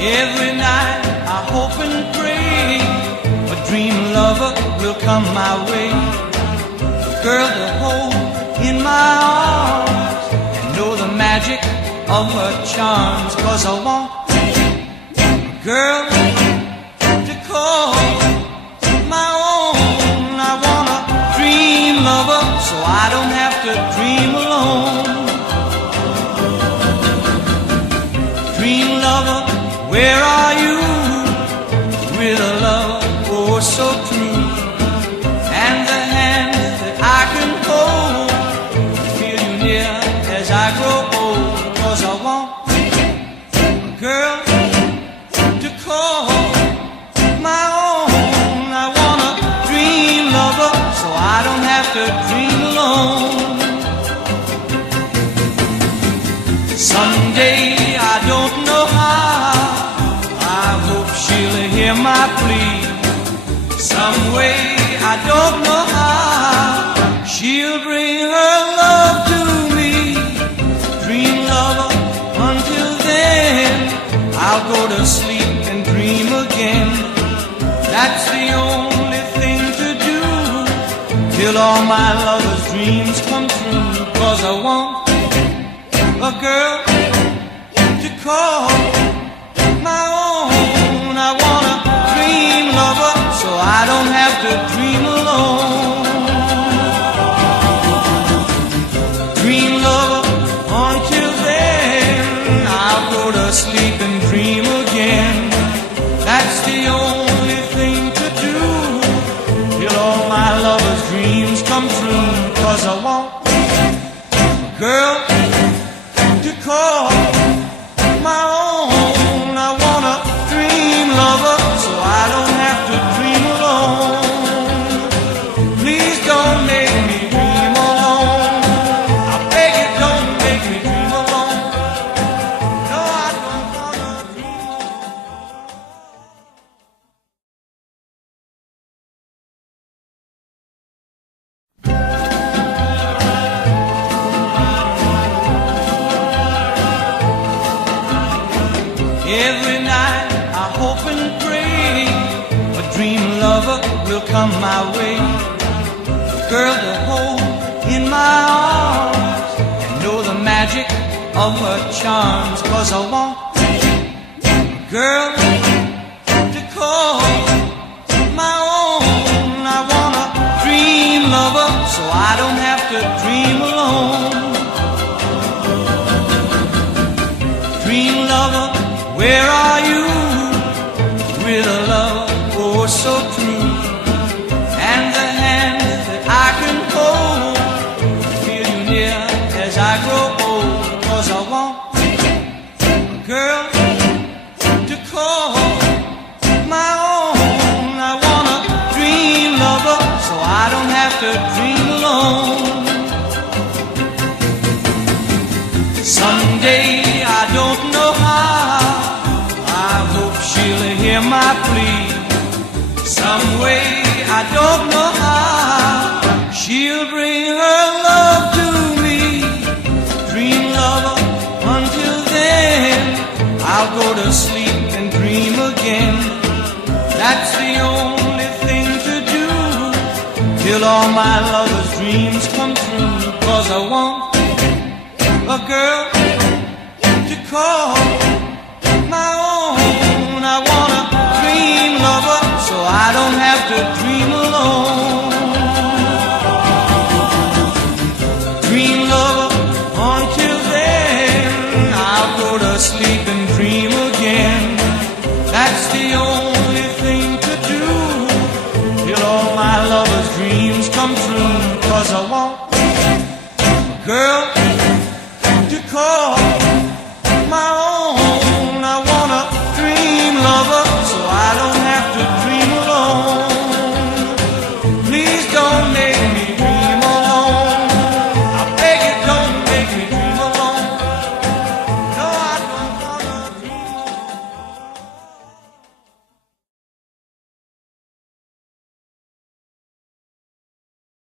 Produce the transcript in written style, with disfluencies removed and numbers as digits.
Every night I hope and pray a dream lover will come my way, a girl to hold in my arms and know the magic of her charms. 'Cause I want a girl to call my own. I want a dream lover so I don't have to dream alone. Dream lover, where are you? With a love oh so true, and the hand that I can hold, feel you near as I grow old. 'Cause I want a girl to call my own. I want a dream lover so I don't have to dream alone. Someday I don't know how, I hope she'll hear my plea. Some way I don't know how, she'll bring her love to me. Dream lover, until then I'll go to sleep and dream again. That's the only thing to do till all my lover's dreams come true. 'Cause I want a girl to call my own. I want a dream lover so I don't have to dream alone. Dream lover, until then I'll go to sleep and dream again. That's the only thing to do till all my lover's dreams come true. 'Cause I want a girl to call my own. I want a dream lover so I don't have to dream alone. Please don't make me dream alone. I beg you, don't make me dream alone. No, I don't wanna dream alone. Every night I hope and pray a dream lover will come my way, a girl to hold in my arms and know the magic of her charms. 'Cause I want a girl to call my own. I want a dream lover so I don't have to dream alone. Dream lover, where are you? With a love oh so true, and the hand that I can hold, feel you near as I grow old. 'Cause I want a girl to call my own. I want a dream lover so I don't have to dream alone. Someday I don't know how, I hope she'll hear my plea. Some way I don't know how, she'll bring her love to me. Dream lover, until then I'll go to sleep and dream again. That's the only thing to do till all my lover's dreams come true. 'Cause I want a girl to call my own. I want a dream lover so I don't have to dream alone. Dream lover, until then I'll go to sleep and dream again. That's the only thing to do till all my lover's dreams come true. 'Cause I want a girl